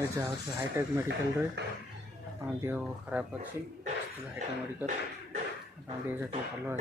जहाँ hitech medical रे देह खराब अच्छी हाईटेक मेडिकल देह भल हो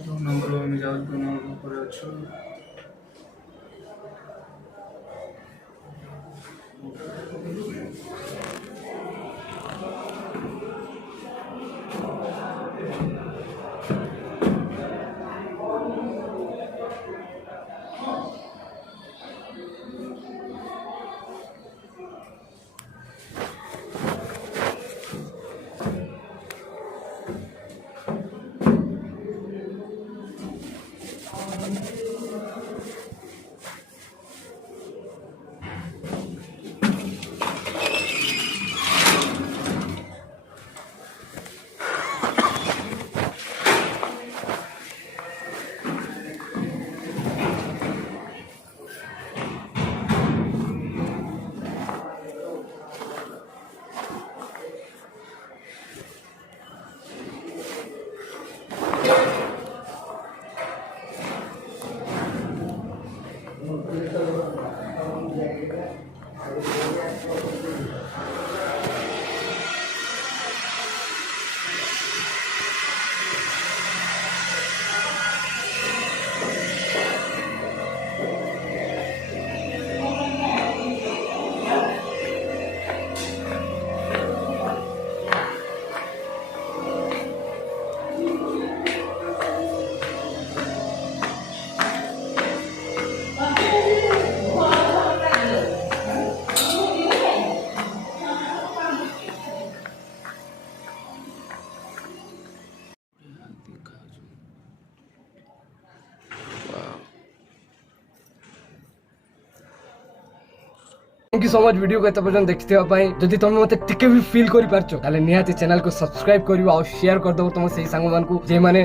दो नंबर में जाओ दो नंबर पर अच्छो thank you so much video को एत पर्यटन देखते जदि तुम मत टिके भी फील कर पारछ ताले निहाती चैनल को सब्सक्राइब करियो और शेयर कर दो तुम से सांग मान को जे माने